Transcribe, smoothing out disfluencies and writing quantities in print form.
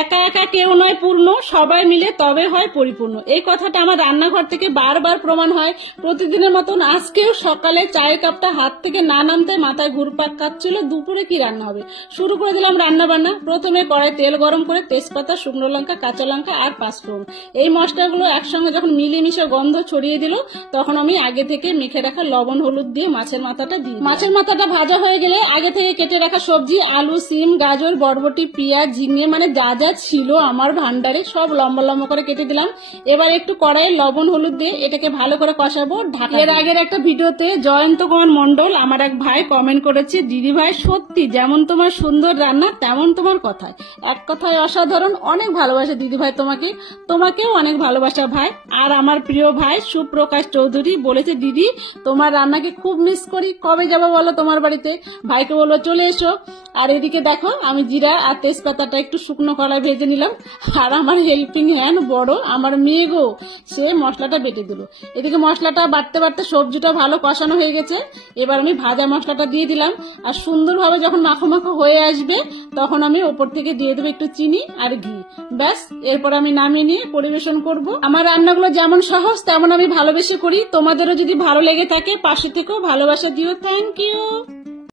একা একা কেউ নয় পূর্ণ, সবাই মিলে তবে হয় পরিপূর্ণ। এই কথাটা আমার রান্নাঘর থেকে বারবার প্রমাণ হয়। প্রতিদিনের মতন আজকেও সকালে চায়ের কাপটা হাত থেকে না নামতে মাথায় ঘুরপাক কাচ্ছিল দুপুরে কি রান্না হবে। শুরু করে দিলাম রান্না বান্না। প্রথমে কড়াই তেল গরম করে তেজপাতা, শুকনো লঙ্কা, কাঁচা লঙ্কা আর পাঁচফোড়ন, এই মশলাগুলো একসঙ্গে যখন মিলেমিশে গন্ধ ছড়িয়ে দিল, তখন আমি আগে থেকে মেখে রাখা লবণ হলুদ দিয়ে মাছের মাথাটা দিই। মাছের মাথাটা ভাজা হয়ে গেলে আগে থেকে কেটে রাখা সবজি আলু, সিম, গাজর, বরবটি, পেঁয়াজ, ঝিঙে মানে যা যা ছিল আমার ভান্ডারে সব লম্বা লম্বা করে কেটে দিলাম। এবার একটু কড়াইয়ে লবণ হলুদ দিয়ে এটাকে ভালো করে কষাবো। এর আগের একটা ভিডিওতে জয়ন্ত কুমার মন্ডল আমার এক ভাই কমেন্ট করেছে, দিদি ভাই সত্যি যেমন তোমার সুন্দর রান্না তেমন তোমার কথায়, এক কথায় অসাধারণ। অনেক ভালোবাসা দিদি ভাই তোমাকে, তোমাকেও অনেক ভালোবাসা ভাই। আর আমার প্রিয় ভাই সুপ্রকাশ চৌধুরী বলেছে, দিদি তোমার রান্নাকে খুব মিস করি, কবে যাবো বলো তোমার বাড়িতে। ভাইকে বলবো চলে এসো। আর এদিকে দেখো আমি জিরা আর তেজপাতাটা একটু শুকনো কড়াই ভেজে নিলাম। আর আমার হেল্পিং হ্যান্ড বড় আমার মেয়ে গো, সে মশলাটা বেটে দিল। এদিকে মশলাটা বাটতে বাটতে সবজিটা ভালো কষানো হয়ে গেছে। এবার আমি ভাজা মশলাটা দিয়ে দিলাম। আর সুন্দরভাবে যখন মাখো মাখো হয়ে আসবে, তখন আমি ওপর থেকে দিয়ে দেবো একটু চিনি আর ঘি। ব্যাস, এরপর আমি নামিয়ে নিয়ে পরিবেশন করব। আমার রান্নাগুলো যেমন সহজ তেমন আমি ভালোবেসে করি। তোমাদেরও যদি ভালো লেগে থাকে পাশে থেকেও ভালোবাসা দিও। Thank you.